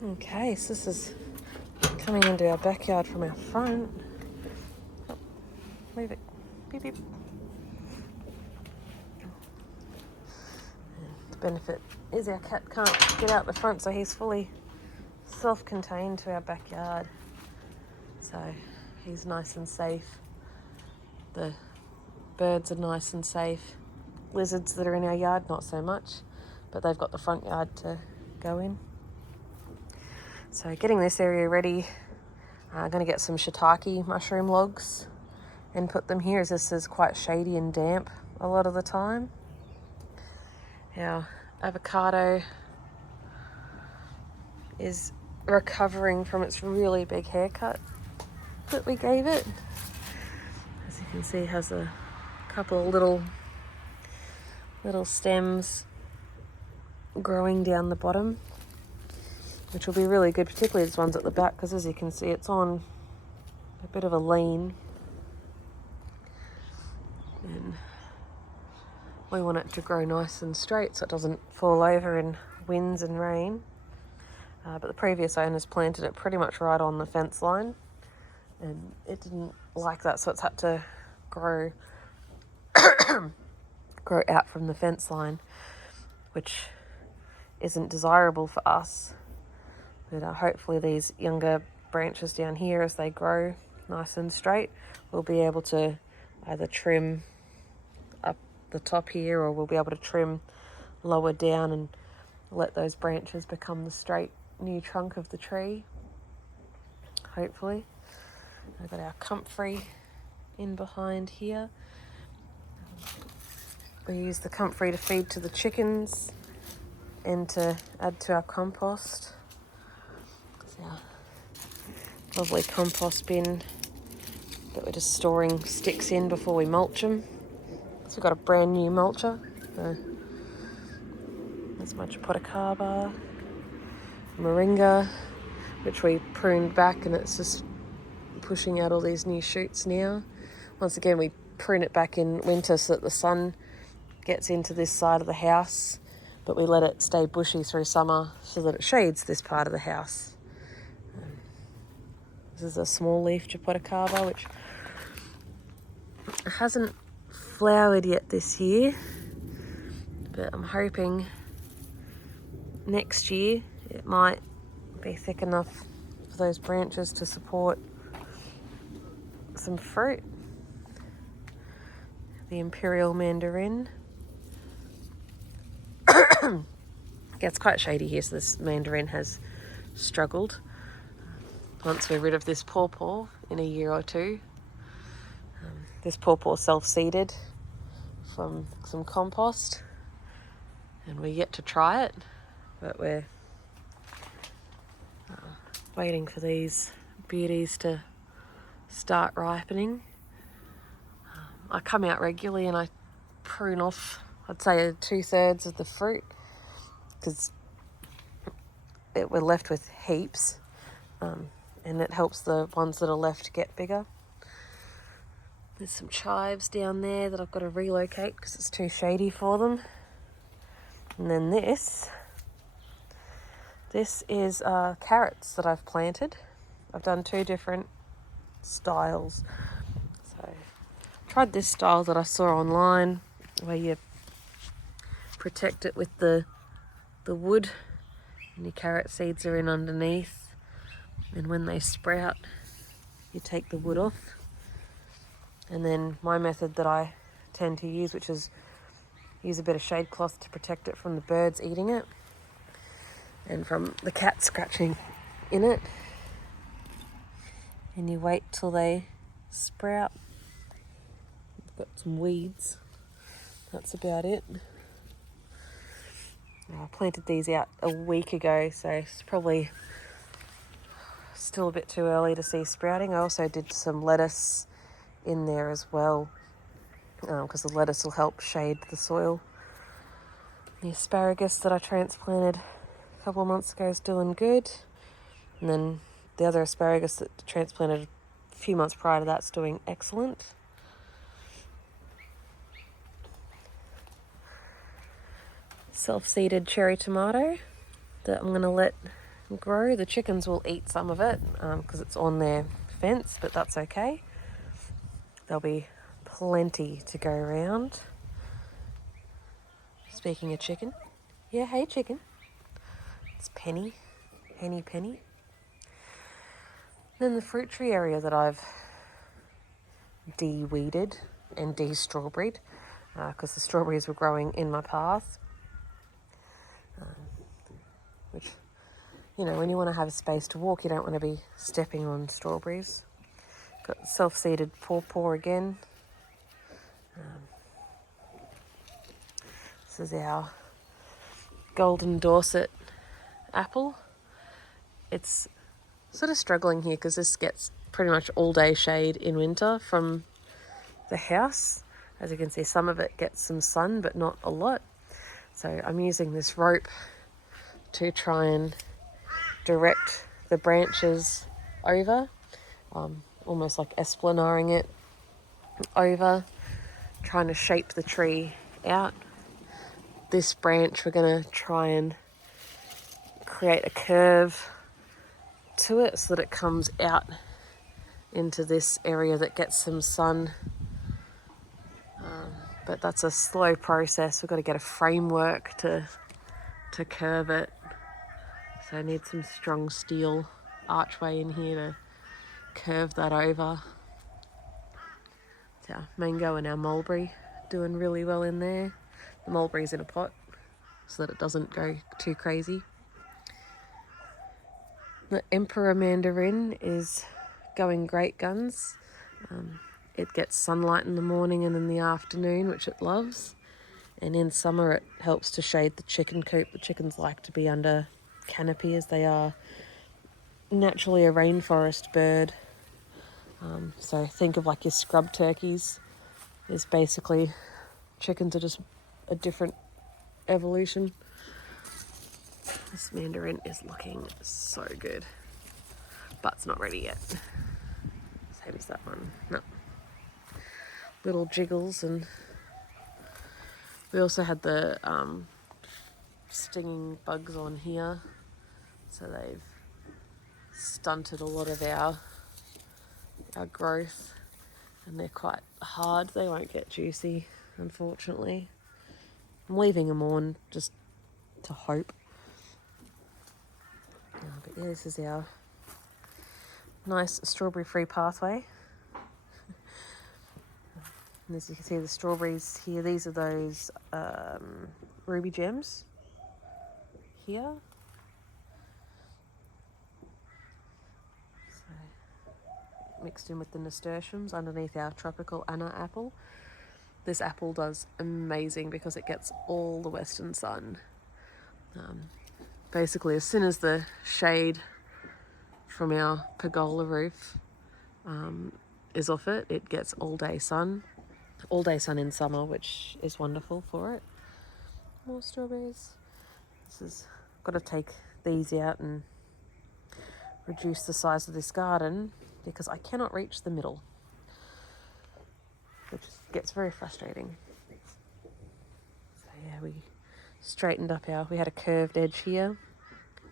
Okay, so this is coming into our backyard from our front. Oh, move it. Beep, beep. The benefit is our cat can't get out the front, so he's fully self-contained to our backyard. So he's nice and safe. The birds are nice and safe. Lizards that are in our yard, not so much, but they've got the front yard to go in. So getting this area ready, I'm going to get some shiitake mushroom logs and put them here, as this is quite shady and damp a lot of the time. Our avocado is recovering from its really big haircut that we gave it. As you can see, it has a couple of little stems growing down the bottom, which will be really good, particularly these ones at the back, because as you can see, it's on a bit of a lean. And we want it to grow nice and straight so it doesn't fall over in winds and rain. But the previous owners planted it pretty much right on the fence line, and it didn't like that, so it's had to grow out from the fence line, which isn't desirable for us. But hopefully these younger branches down here, as they grow nice and straight, we'll be able to either trim up the top here, or we'll be able to trim lower down and let those branches become the straight new trunk of the tree, hopefully. I've got our comfrey in behind here. We use the comfrey to feed to the chickens and to add to our compost. It's our lovely compost bin that we're just storing sticks in before we mulch them. So we've got a brand new mulcher. There's my Japoticaba, moringa, which we pruned back, and it's just pushing out all these new shoots now. Once again, we prune it back in winter so that the sun gets into this side of the house, but we let it stay bushy through summer so that it shades this part of the house. This is a small leaf Japoticaba, which hasn't flowered yet this year, but I'm hoping next year it might be thick enough for those branches to support some fruit. The imperial mandarin. It's quite shady here, so this mandarin has struggled. Once we're rid of this pawpaw in a year or two, this pawpaw self-seeded from some compost, and we're yet to try it, but we're waiting for these beauties to start ripening. I come out regularly and I prune off, I'd say 2/3 of the fruit, because we're left with heaps, and it helps the ones that are left get bigger. There's some chives down there that I've got to relocate because it's too shady for them. And then this is carrots that I've planted. I've done 2 different styles. So I tried this style that I saw online, where you protect it with the wood and your carrot seeds are in underneath, and when they sprout you take the wood off. And then my method that I tend to use, which is use a bit of shade cloth to protect it from the birds eating it and from the cat scratching in it. And you wait till they sprout. I've got some weeds. That's about it. I planted these out a week ago, so it's probably still a bit too early to see sprouting. I also did some lettuce in there as well, because the lettuce will help shade the soil. The asparagus that I transplanted a couple of months ago is doing good, and then the other asparagus that I transplanted a few months prior to that's doing excellent. Self-seeded cherry tomato that I'm going to let grow. The chickens will eat some of it because it's on their fence, but that's okay. There'll be plenty to go around. Speaking of chicken, yeah, hey chicken. It's Penny. Then the fruit tree area that I've de-weeded and de-strawberried because the strawberries were growing in my path, which, you know, when you want to have a space to walk, you don't want to be stepping on strawberries. Got self-seeded pawpaw again. This is our golden Dorset apple. It's sort of struggling here because this gets pretty much all day shade in winter from the house. As you can see, some of it gets some sun, but not a lot. So I'm using this rope to try and direct the branches over, almost like esplanaring it over, trying to shape the tree out. This branch, we're going to try and create a curve to it so that it comes out into this area that gets some sun. But that's a slow process. We've got to get a framework to curve it. So I need some strong steel archway in here to curve that over. It's our mango and our mulberry doing really well in there. The mulberry's in a pot so that it doesn't go too crazy. The Emperor Mandarin is going great guns. It gets sunlight in the morning and in the afternoon, which it loves. And in summer it helps to shade the chicken coop. The chickens like to be under canopy as they are naturally a rainforest bird. So think of like your scrub turkeys is basically, chickens are just a different evolution. This mandarin is looking so good, but it's not ready yet. Same as that one. No. Little jiggles, and we also had the stinging bugs on here, so they've stunted a lot of our growth, and they're quite hard. They won't get juicy, unfortunately. I'm leaving them on just to hope. But yeah, this is our nice strawberry-free pathway. And as you can see, the strawberries here, these are those ruby gems here. So, mixed in with the nasturtiums underneath our tropical Anna apple. This apple does amazing because it gets all the western sun. Basically, as soon as the shade from our pergola roof is off it, it gets all day sun in summer, which is wonderful for it. More strawberries. Got to take these out and reduce the size of this garden because I cannot reach the middle, which gets very frustrating. So yeah, we straightened up we had a curved edge here,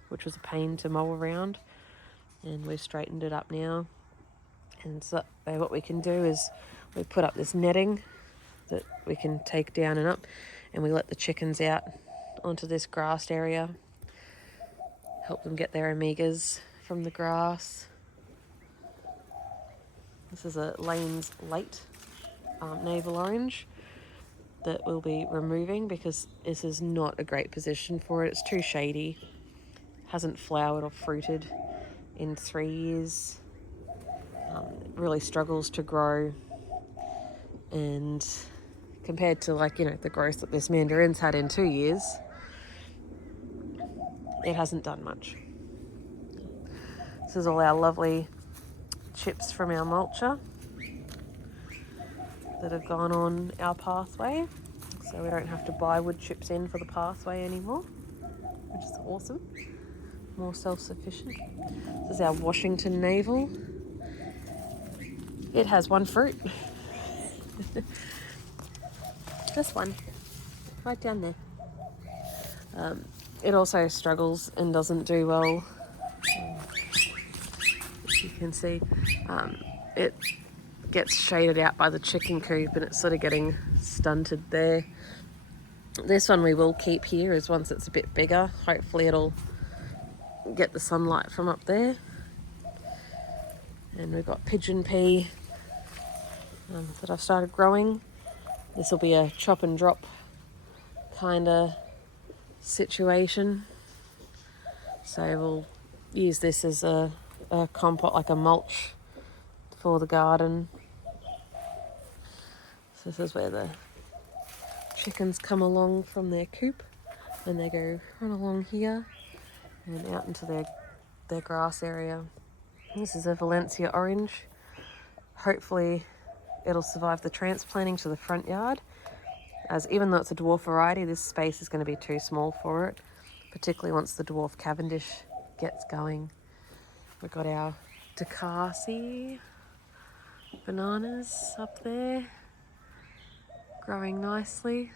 which was a pain to mow around, and we've straightened it up now. And so what we can do is we put up this netting that we can take down and up, and we let the chickens out onto this grassed area, help them get their omegas from the grass. This is a Lane's Late navel orange that we'll be removing because this is not a great position for it. It's too shady. Hasn't flowered or fruited in 3 years. It really struggles to grow, and compared to the growth that this mandarin's had in 2 years, it hasn't done much. This is all our lovely chips from our mulcher that have gone on our pathway, so we don't have to buy wood chips in for the pathway anymore, which is awesome. More self-sufficient. This is our Washington navel. It has one fruit. This one, right down there. It also struggles and doesn't do well you can see, it gets shaded out by the chicken coop and it's sort of getting stunted there. This one we will keep here, as once it's a bit bigger, hopefully it'll get the sunlight from up there. And we've got pigeon pea that I've started growing. This will be a chop and drop kind of situation. So we'll use this as a compost, like a mulch for the garden. So this is where the chickens come along from their coop, and they go run along here and out into their grass area. This is a Valencia orange. Hopefully it'll survive the transplanting to the front yard, as even though it's a dwarf variety, this space is going to be too small for it, particularly once the dwarf Cavendish gets going. We've got our Decasi bananas up there, growing nicely.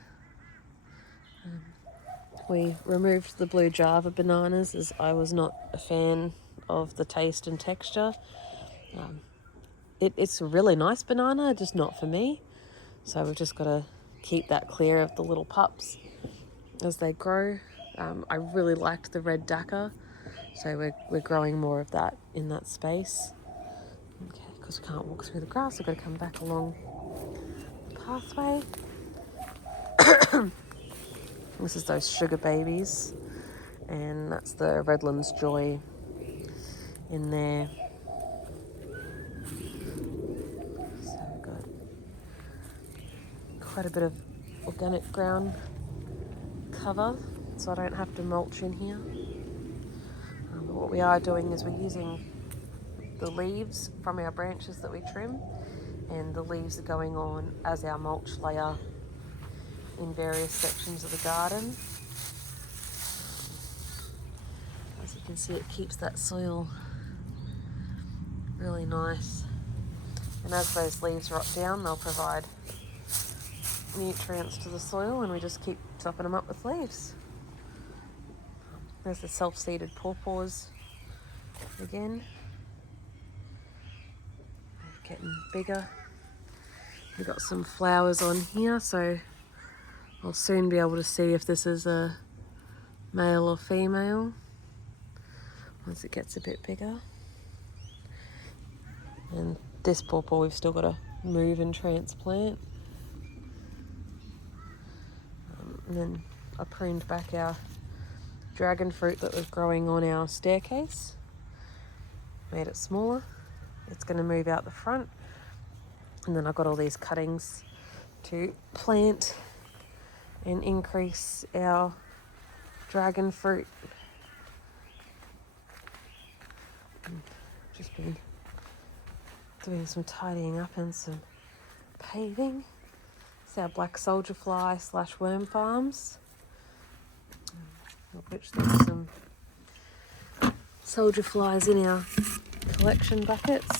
We removed the blue Java bananas as I was not a fan of the taste and texture. It's a really nice banana, just not for me. So we've just got to keep that clear of the little pups as they grow. I really liked the red Dakar, so we're growing more of that in that space. Okay, because we can't walk through the grass, we've got to come back along the pathway. This is those sugar babies, and that's the Redlands Joy in there. So we've got quite a bit of organic ground cover, so I don't have to mulch in here. But what we are doing is we're using the leaves from our branches that we trim, and the leaves are going on as our mulch layer in various sections of the garden. As you can see, it keeps that soil really nice. And as those leaves rot down, they'll provide nutrients to the soil, and we just keep topping them up with leaves. There's the self-seeded pawpaws again. They're getting bigger. We've got some flowers on here, so I'll soon be able to see if this is a male or female once it gets a bit bigger. And this pawpaw we've still got to move and transplant. And then I pruned back our dragon fruit that was growing on our staircase. Made it smaller. It's going to move out the front. And then I've got all these cuttings to plant and increase our dragon fruit. Just been doing some tidying up and some paving. It's our black soldier fly / worm farms, of which there's some soldier flies in our collection buckets.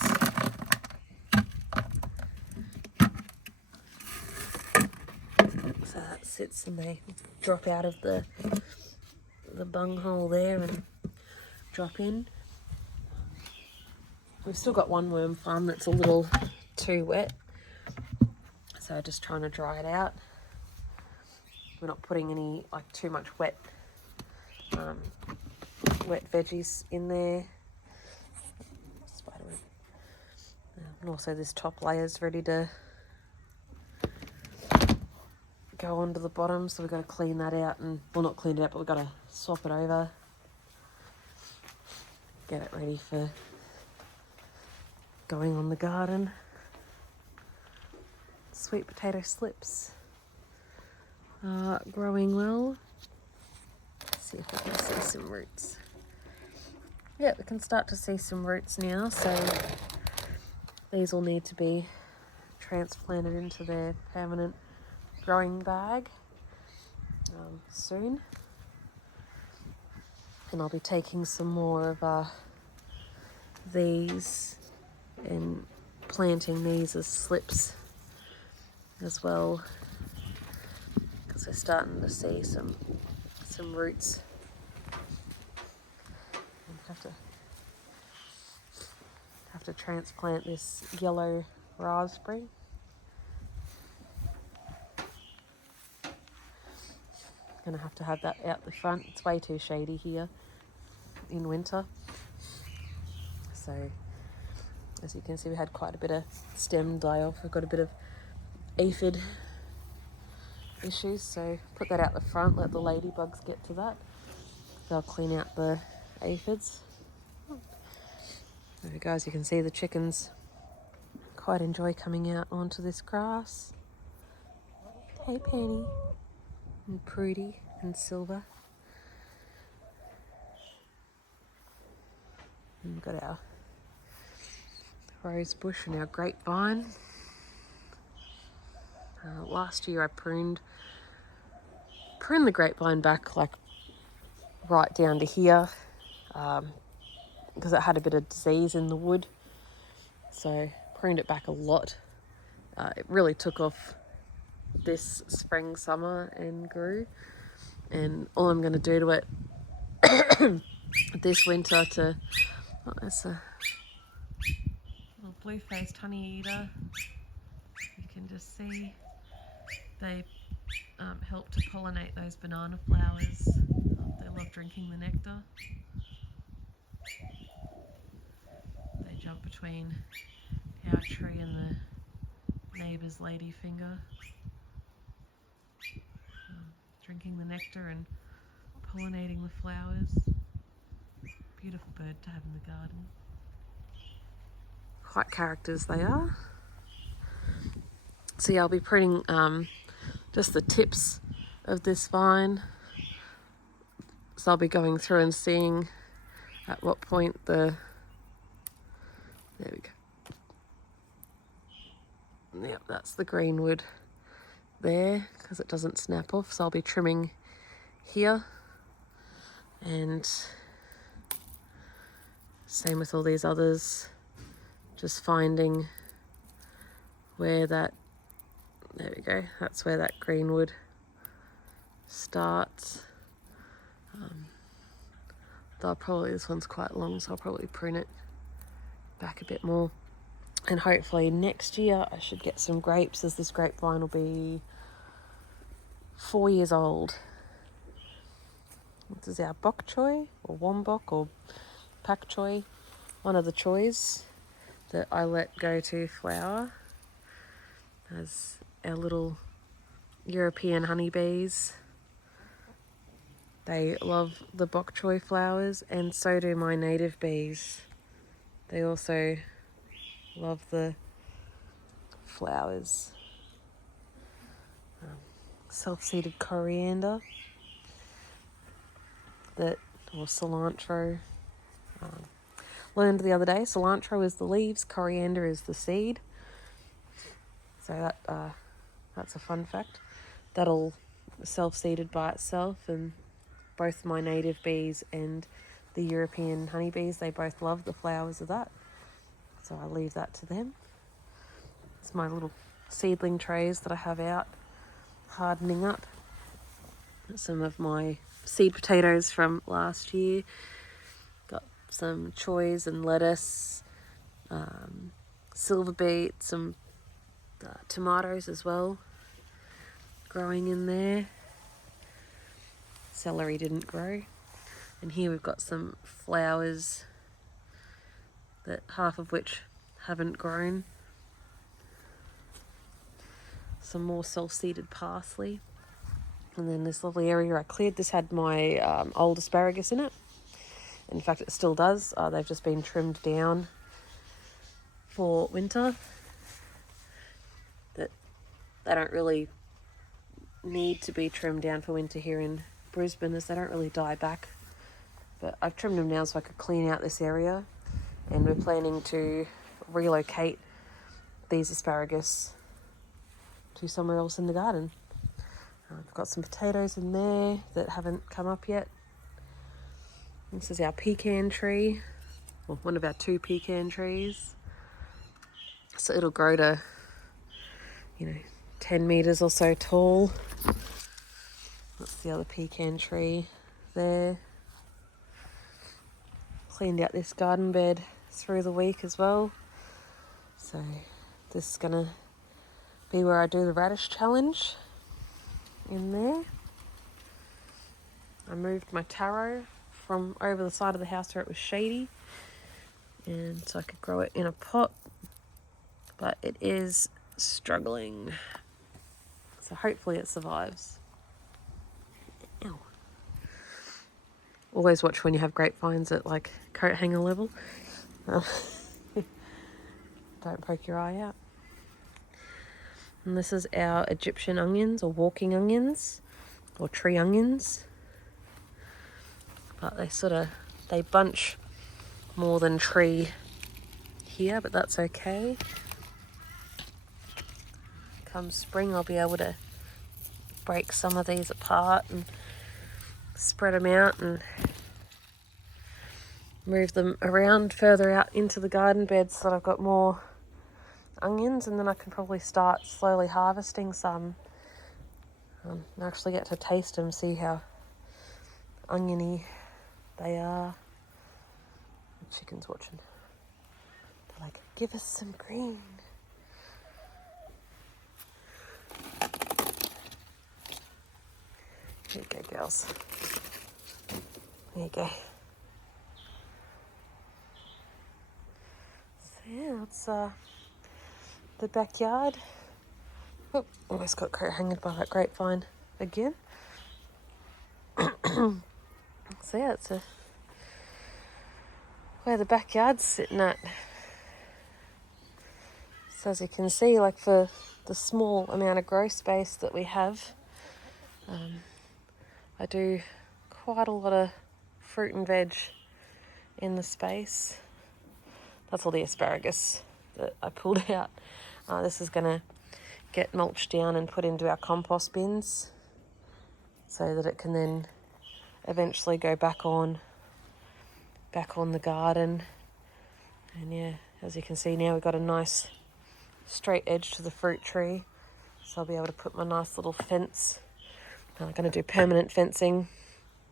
So that sits and they drop out of the bunghole there and drop in. We've still got one worm farm that's a little too wet, so just trying to dry it out. We're not putting any too much wet veggies in there. Spiderweb. And also this top layer is ready to go onto the bottom, so we've got to clean that out, and well, not clean it out, but we've got to swap it over, get it ready for going on the garden. Sweet potato slips are growing well. Let's see if we can see some roots. Yeah, we can start to see some roots now, so these will need to be transplanted into their permanent growing bag soon. And I'll be taking some more of these and planting these as slips as well, because we're starting to see some roots. I'll have to Have to transplant this yellow raspberry. Gonna have to have that out the front. It's way too shady here in winter. So as you can see, we had quite a bit of stem die off. We've got a bit of aphid issues, so put that out the front, let the ladybugs get to that. They'll clean out the aphids. There we go, as you can see, the chickens quite enjoy coming out onto this grass. Hey Penny, and Prudy, and Silver. And we've got our rose bush and our grapevine. Last year I pruned the grapevine back like right down to here because it had a bit of disease in the wood, so pruned it back a lot. It really took off this spring, summer and grew, and all I'm going to do to it this winter to... Oh, there's a little blue-faced honey eater. You can just see they help to pollinate those banana flowers. They love drinking the nectar. They jump between our tree and the neighbour's ladyfinger, drinking the nectar and pollinating the flowers. Beautiful bird to have in the garden. Quite characters they are. So yeah, I'll be pruning just the tips of this vine. So I'll be going through and seeing at what point there we go. Yep, that's the greenwood there, because it doesn't snap off. So I'll be trimming here, and same with all these others, just finding where that, there we go, that's where that greenwood starts. Though probably this one's quite long, so I'll probably prune it back a bit more. And hopefully next year I should get some grapes, as this grapevine will be 4 years old. This is our bok choy, or wombok, or pak choy, one of the choys that I let go to flower, as our little European honeybees. They love the bok choy flowers, and so do my native bees. They also love the flowers. Self-seeded coriander, or cilantro. Learned the other day, cilantro is the leaves, coriander is the seed. So that's a fun fact. That'll self-seeded by itself, and both my native bees and the European honeybees, they both love the flowers of that. So I leave that to them. It's my little seedling trays that I have out hardening up. Some of my seed potatoes from last year. Got some choys and lettuce, silver beet, some tomatoes as well growing in there. Celery didn't grow. And here we've got some flowers, that half of which haven't grown. Some more self-seeded parsley. And then this lovely area I cleared, this had my old asparagus in it. In fact, it still does. They've just been trimmed down for winter. That they don't really need to be trimmed down for winter here in Brisbane, as they don't really die back. But I've trimmed them down so I could clean out this area, and we're planning to relocate these asparagus to somewhere else in the garden. I've got some potatoes in there that haven't come up yet. This is our pecan tree, well, one of our 2 pecan trees. So it'll grow to, 10 metres or so tall. That's the other pecan tree there. Cleaned out this garden bed through the week as well. So this is going to be where I do the radish challenge in there. I moved my taro from over the side of the house where it was shady, and so I could grow it in a pot, but it is struggling. So hopefully it survives. Ow. Always watch when you have grapevines at like coat hanger level. Don't poke your eye out. And this is our Egyptian onions, or walking onions, or tree onions. But they bunch more than tree here, but that's okay. Come spring, I'll be able to break some of these apart and spread them out and move them around further out into the garden bed so that I've got more onions, and then I can probably start slowly harvesting some and actually get to taste them, see how oniony they are. The chicken's watching. They're like, give us some green. There you go, girls. There you go. So yeah, that's the backyard. Oh, almost got coat hanged by that grapevine again. So yeah, it's where the backyard's sitting at. So as you can see, like for the small amount of grow space that we have, I do quite a lot of fruit and veg in the space. That's all the asparagus that I pulled out. This is going to get mulched down and put into our compost bins so that it can then eventually go back on the garden. And yeah, as you can see now, we've got a nice straight edge to the fruit tree, so I'll be able to put my nice little fence. I'm going to do permanent fencing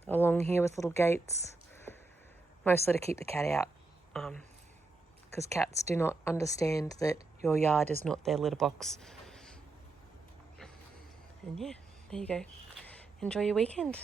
along here with little gates, mostly to keep the cat out, because cats do not understand that your yard is not their litter box. And yeah, there you go. Enjoy your weekend.